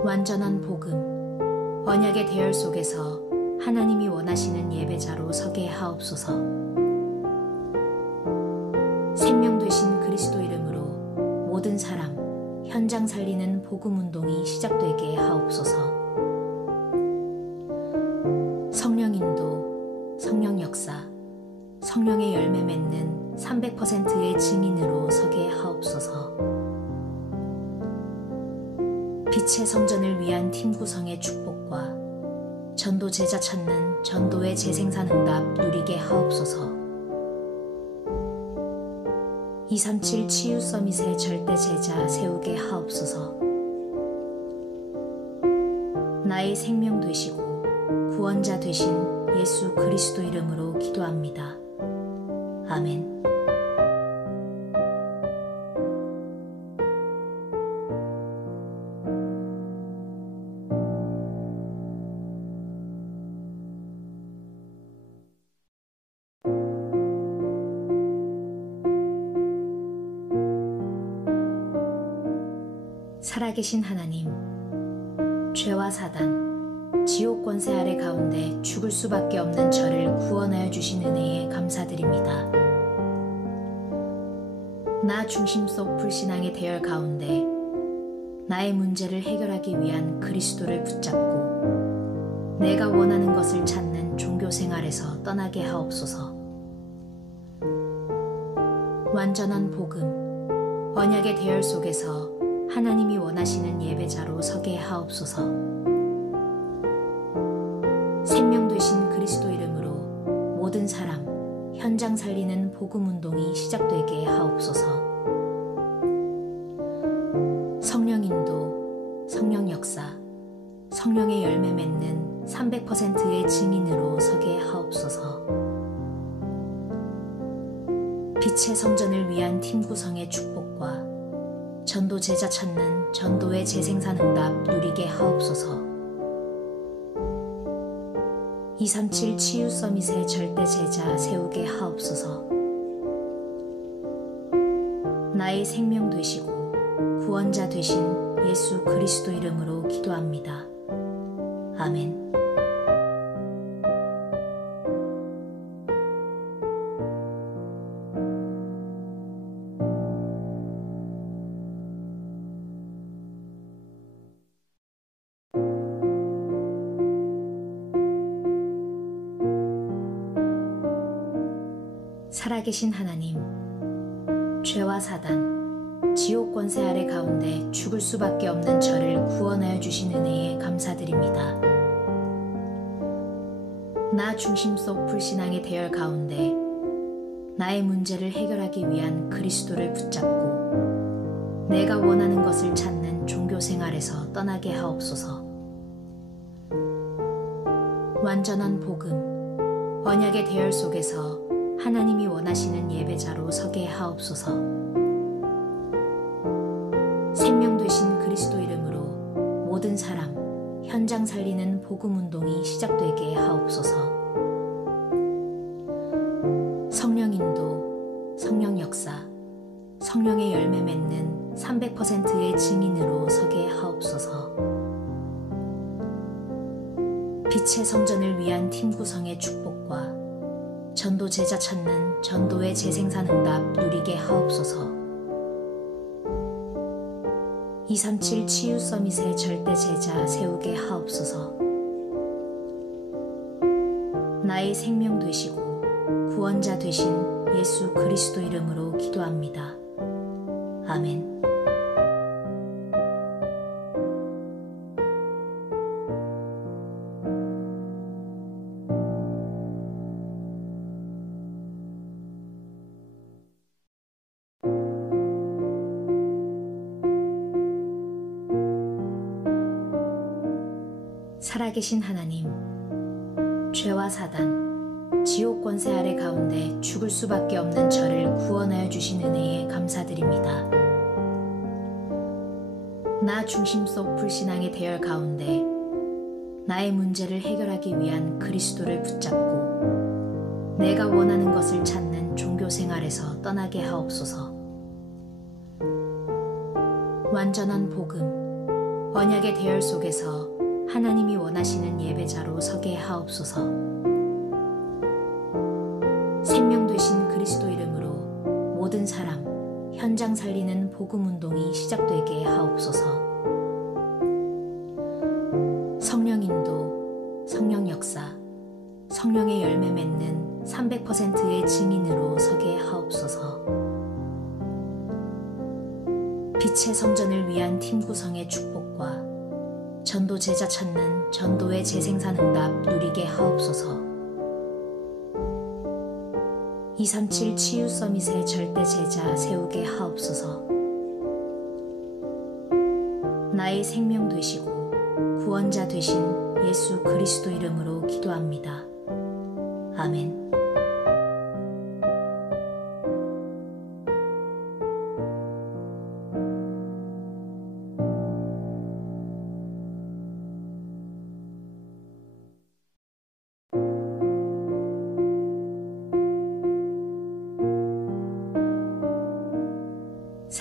완전한 복음, 언약의 대열 속에서 하나님이 원하시는 예배자로 서게 하옵소서. 생명 되신 그리스도 이름으로 모든 사람, 현장 살리는 복음 운동이 시작되게 하옵소서. 성령 인도, 성령 역사, 성령의 열매 맺는 300%의 증인으로 서게 하옵소서. 빛의 성전을 위한 팀 구성의 축복과 전도 제자 찾는 전도의 재생산 응답 누리게 하옵소서. 237 치유 서밋의 절대 제자 세우게 하옵소서. 나의 생명 되시고 구원자 되신 예수 그리스도 이름으로 기도합니다. 아멘. 살아계신 하나님, 죄와 사단, 지옥 권세 아래 가운데 죽을 수밖에 없는 저를 구원하여 주신 은혜에 감사드립니다. 나 중심 속 불신앙의 대열 가운데 나의 문제를 해결하기 위한 그리스도를 붙잡고 내가 원하는 것을 찾는 종교 생활에서 떠나게 하옵소서. 완전한 복음, 언약의 대열 속에서 하나님이 원하시는 예배자로 서게 하옵소서. 생명 되신 그리스도 이름으로 모든 사람, 현장 살리는 복음 운동이 시작되게 하옵소서. 성령 인도, 성령 역사, 성령의 열매 맺는 300%의 증인으로 서게 하옵소서. 빛의 성전을 위한 팀 구성의 축복과 전도 제자 찾는 전도의 재생산 응답 누리게 하옵소서. 237 치유 서밋의 절대 제자 세우게 하옵소서. 나의 생명 되시고 구원자 되신 예수 그리스도 이름으로 기도합니다. 아멘. 살아계신 하나님, 죄와 사단, 지옥 권세 아래 가운데 죽을 수밖에 없는 저를 구원하여 주신 은혜에 감사드립니다. 나 중심 속 불신앙의 대열 가운데 나의 문제를 해결하기 위한 그리스도를 붙잡고 내가 원하는 것을 찾는 종교 생활에서 떠나게 하옵소서. 완전한 복음, 언약의 대열 속에서 하나님이 원하시는 예배자로 서게 하옵소서. 생명 되신 그리스도 이름으로 모든 사람, 현장 살리는 복음 운동이 시작되게 하옵소서. 성령 인도, 성령 역사, 성령의 열매 맺는 300%의 증인으로 서게 하옵소서. 빛의 성전을 위한 팀 구성의 축복과 전도 제자 찾는 전도의 재생산 응답 누리게 하옵소서. 237 치유 서밋의 절대 제자 세우게 하옵소서. 나의 생명 되시고 구원자 되신 예수 그리스도 이름으로 기도합니다. 아멘. 살아계신 하나님, 죄와 사단, 지옥 권세 아래 가운데 죽을 수밖에 없는 저를 구원하여 주신 은혜에 감사드립니다. 나 중심 속 불신앙의 대열 가운데 나의 문제를 해결하기 위한 그리스도를 붙잡고 내가 원하는 것을 찾는 종교 생활에서 떠나게 하옵소서. 완전한 복음, 언약의 대열 속에서 하나님이 원하시는 예배자로 서게 하옵소서. 생명 되신 그리스도 이름으로 모든 사람, 현장 살리는 복음 운동이 시작되게 하옵소서. 성령 인도, 성령 역사, 성령의 열매 맺는 300%의 증인으로 서게 하옵소서. 빛의 성전을 위한 팀 구성의 축복과 전도 제자 찾는 전도의 재생산 응답 누리게 하옵소서. 237 치유 서밋의 절대 제자 세우게 하옵소서. 나의 생명 되시고 구원자 되신 예수 그리스도 이름으로 기도합니다. 아멘.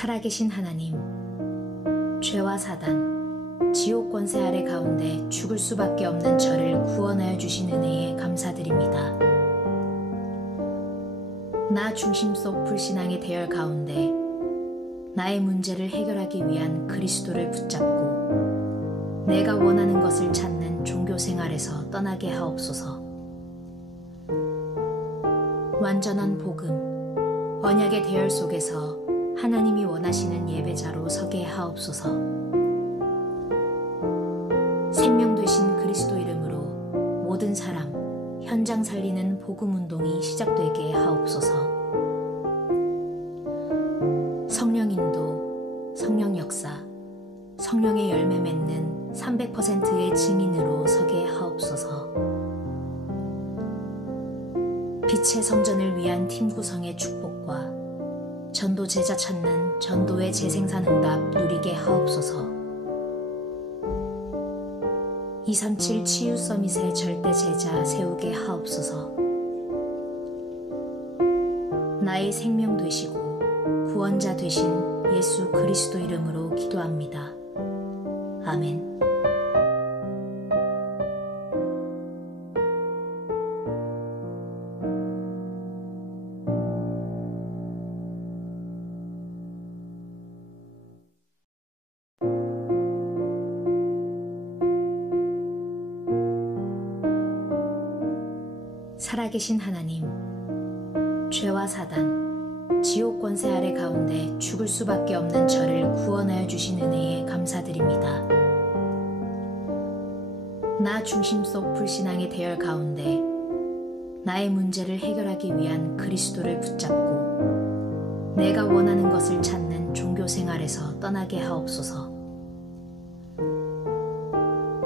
살아계신 하나님, 죄와 사단, 지옥 권세 아래 가운데 죽을 수밖에 없는 저를 구원하여 주신 은혜에 감사드립니다. 나 중심 속 불신앙의 대열 가운데 나의 문제를 해결하기 위한 그리스도를 붙잡고 내가 원하는 것을 찾는 종교 생활에서 떠나게 하옵소서. 완전한 복음, 언약의 대열 속에서 하나님이 원하시는 예배자로 서게 하옵소서. 생명 되신 그리스도 이름으로 모든 사람, 현장 살리는 복음 운동이 시작되게 하옵소서. 성령 인도, 성령 역사, 성령의 열매 맺는 300%의 증인으로 서게 하옵소서. 빛의 성전을 위한 팀 구성의 축복과 전도 제자 찾는 전도의 재생산 응답 누리게 하옵소서. 237 치유 서밋의 절대 제자 세우게 하옵소서. 나의 생명 되시고 구원자 되신 예수 그리스도 이름으로 기도합니다. 아멘. 살아계신 하나님, 죄와 사단, 지옥 권세 아래 가운데 죽을 수밖에 없는 저를 구원하여 주신 은혜에 감사드립니다. 나 중심 속 불신앙의 대열 가운데 나의 문제를 해결하기 위한 그리스도를 붙잡고 내가 원하는 것을 찾는 종교 생활에서 떠나게 하옵소서.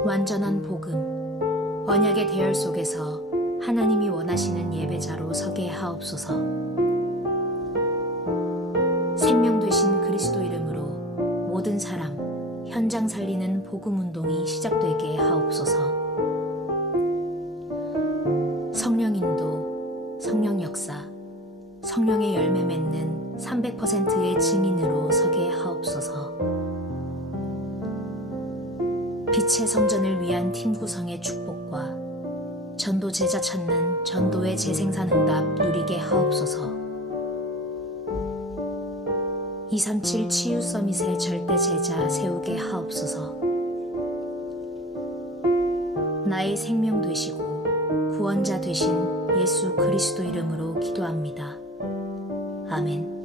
완전한 복음, 언약의 대열 속에서 하나님이 원하시는 예배자로 서게 하옵소서. 생명 되신 그리스도 이름으로 모든 사람, 현장 살리는 복음 운동이 시작되게 하옵소서. 성령 인도, 성령 역사, 성령의 열매 맺는 300%의 증인으로 서게 하옵소서. 빛의 성전을 위한 팀 구성의 축복과 전도 제자 찾는 전도의 재생산 응답 누리게 하옵소서. 237 치유 서밋의 절대 제자 세우게 하옵소서. 나의 생명 되시고 구원자 되신 예수 그리스도 이름으로 기도합니다. 아멘.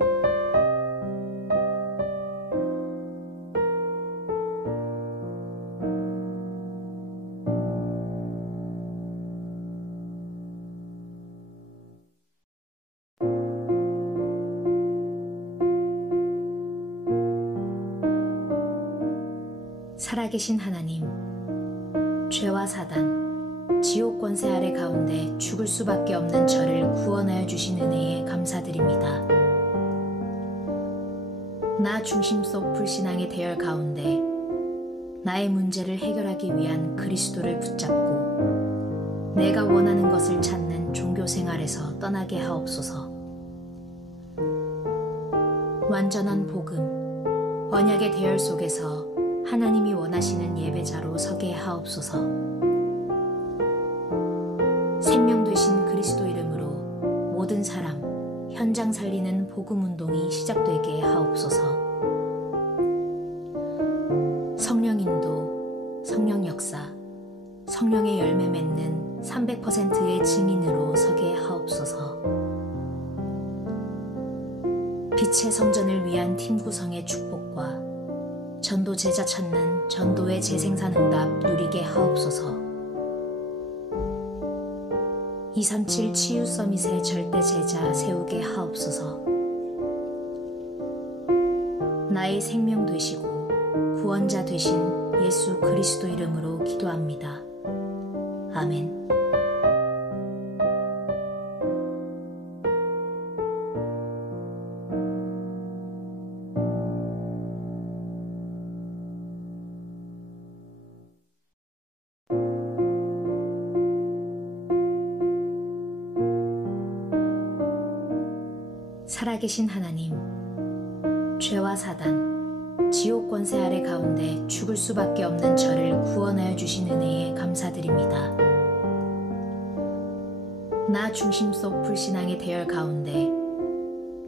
살아계신 하나님, 죄와 사단, 지옥 권세 아래 가운데 죽을 수밖에 없는 저를 구원하여 주신 은혜에 감사드립니다. 나 중심 속 불신앙의 대열 가운데 나의 문제를 해결하기 위한 그리스도를 붙잡고 내가 원하는 것을 찾는 종교 생활에서 떠나게 하옵소서. 완전한 복음, 언약의 대열 속에서 하나님이 원하시는 예배자로 서게 하옵소서. 생명 되신 그리스도 이름으로 모든 사람, 현장 살리는 복음 운동이 시작되게 하옵소서. 성령 인도, 성령 역사, 성령의 열매 맺는 300%의 증인으로 서게 하옵소서. 빛의 성전을 위한 팀 구성의 축복과 전도 제자 찾는 전도의 재생산 응답 누리게 하옵소서. 237 치유 서밋의 절대 제자 세우게 하옵소서. 나의 생명 되시고 구원자 되신 예수 그리스도 이름으로 기도합니다. 아멘. 살아계신 하나님, 죄와 사단, 지옥 권세 아래 가운데 죽을 수밖에 없는 저를 구원하여 주신 은혜에 감사드립니다. 나 중심 속 불신앙의 대열 가운데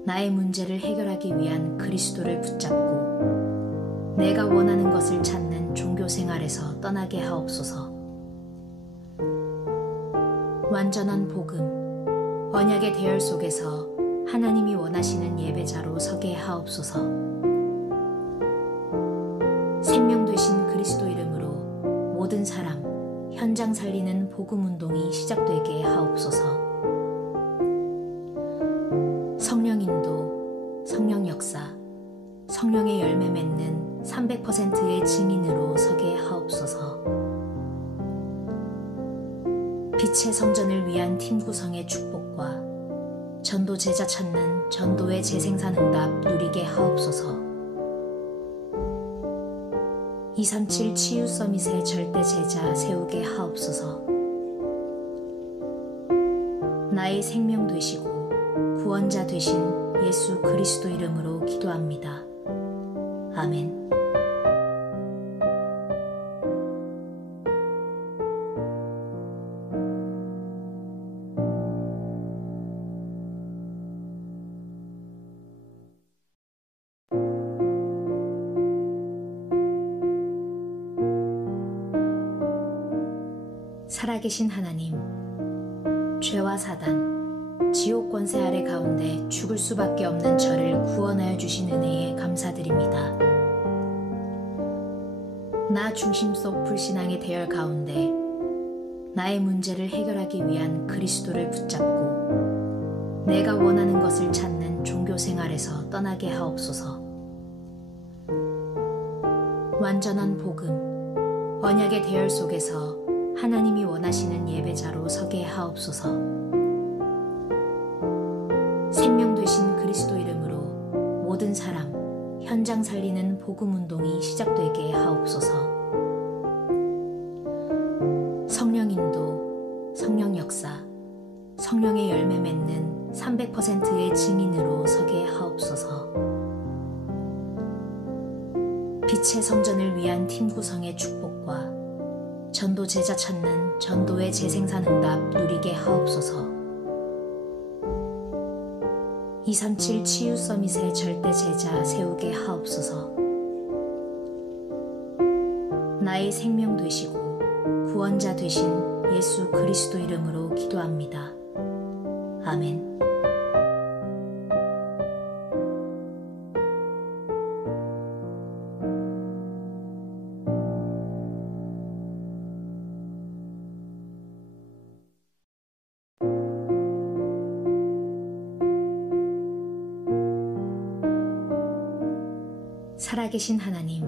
나의 문제를 해결하기 위한 그리스도를 붙잡고 내가 원하는 것을 찾는 종교 생활에서 떠나게 하옵소서. 완전한 복음, 언약의 대열 속에서 하나님이 원하시는 예배자로 서게 하옵소서. 생명 되신 그리스도 이름으로 모든 사람, 현장 살리는 복음 운동이 시작되게 하옵소서. 성령 인도, 성령 역사, 성령의 열매 맺는 300%의 증인으로 서게 하옵소서. 빛의 성전을 위한 팀 구성의 축복과 전도 제자 찾는 전도의 재생산 응답 누리게 하옵소서. 237 치유 서밋의 절대 제자 세우게 하옵소서. 나의 생명 되시고 구원자 되신 예수 그리스도 이름으로 기도합니다. 아멘. 살아계신 하나님, 죄와 사단, 지옥 권세 아래 가운데 죽을 수밖에 없는 저를 구원하여 주신 은혜에 감사드립니다. 나 중심 속 불신앙의 대열 가운데 나의 문제를 해결하기 위한 그리스도를 붙잡고 내가 원하는 것을 찾는 종교 생활에서 떠나게 하옵소서. 완전한 복음, 언약의 대열 속에서 하나님이 원하시는 예배자로 서게 하옵소서. 생명 되신 그리스도 이름으로 모든 사람, 현장 살리는 복음 운동이 시작되게 하옵소서. 성령 인도, 성령 역사, 성령의 열매 맺는 300%의 증인으로 서게 하옵소서. 빛의 성전을 위한 팀 구성의 축복과 전도 제자 찾는 전도의 재생산 응답 누리게 하옵소서. 237 치유 서밋의 절대 제자 세우게 하옵소서. 나의 생명 되시고 구원자 되신 예수 그리스도 이름으로 기도합니다. 아멘. 살아계신 하나님,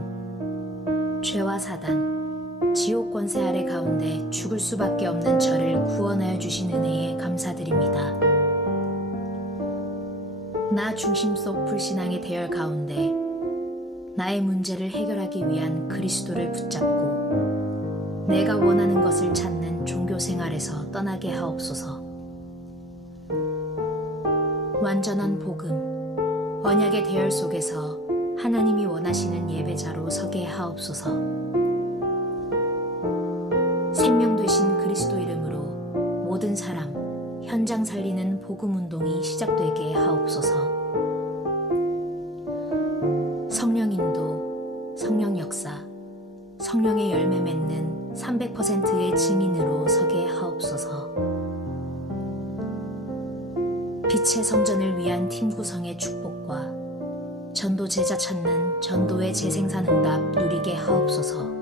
죄와 사단, 지옥 권세 아래 가운데 죽을 수밖에 없는 저를 구원하여 주신 은혜에 감사드립니다. 나 중심 속 불신앙의 대열 가운데 나의 문제를 해결하기 위한 그리스도를 붙잡고 내가 원하는 것을 찾는 종교 생활에서 떠나게 하옵소서. 완전한 복음, 언약의 대열 속에서 하나님이 원하시는 예배자로 서게 하옵소서. 생명 되신 그리스도 이름으로 모든 사람, 현장 살리는 복음 운동이 시작되게 하옵소서. 성령 인도, 성령 역사, 성령의 열매 맺는 300%의 증인으로 서게 하옵소서. 빛의 성전을 위한 팀 구성의 축복과 전도 제자 찾는 전도의 재생산 응답 누리게 하옵소서.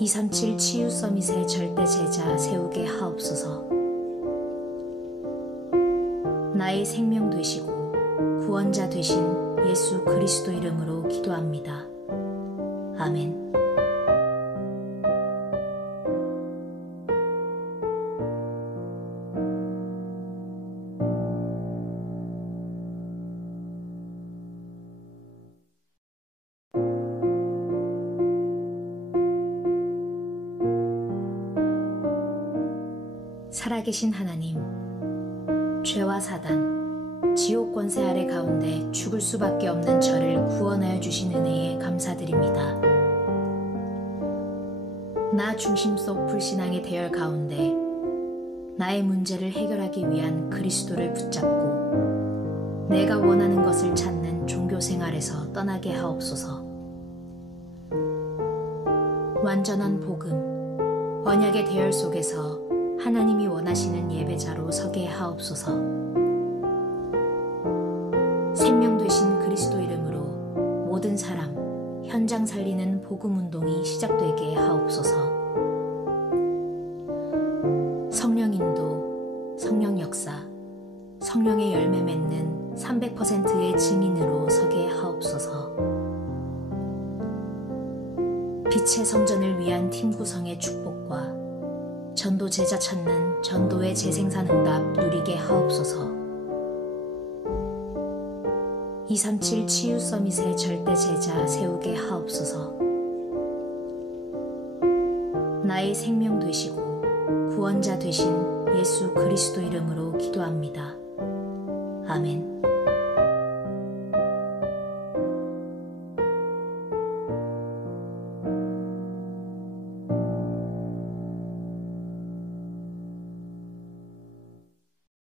237 치유 서밋의 절대 제자 세우게 하옵소서. 나의 생명 되시고 구원자 되신 예수 그리스도 이름으로 기도합니다. 아멘. 살아계신 하나님, 죄와 사단, 지옥 권세 아래 가운데 죽을 수밖에 없는 저를 구원하여 주신 은혜에 감사드립니다. 나 중심 속 불신앙의 대열 가운데 나의 문제를 해결하기 위한 그리스도를 붙잡고 내가 원하는 것을 찾는 종교 생활에서 떠나게 하옵소서. 완전한 복음, 언약의 대열 속에서 하나님이 원하시는 예배자로 서게 하옵소서. 생명 되신 그리스도 이름으로 모든 사람, 현장 살리는 복음 운동이 시작되게 하옵소서. 성령 인도, 성령 역사, 성령의 열매 맺는 300%의 증인으로 서게 하옵소서. 빛의 성전을 위한 팀 구성의 축복과 전도 제자 찾는 전도의 재생산 응답 누리게 하옵소서. 237 치유 서밋의 절대 제자 세우게 하옵소서. 나의 생명 되시고 구원자 되신 예수 그리스도 이름으로 기도합니다. 아멘.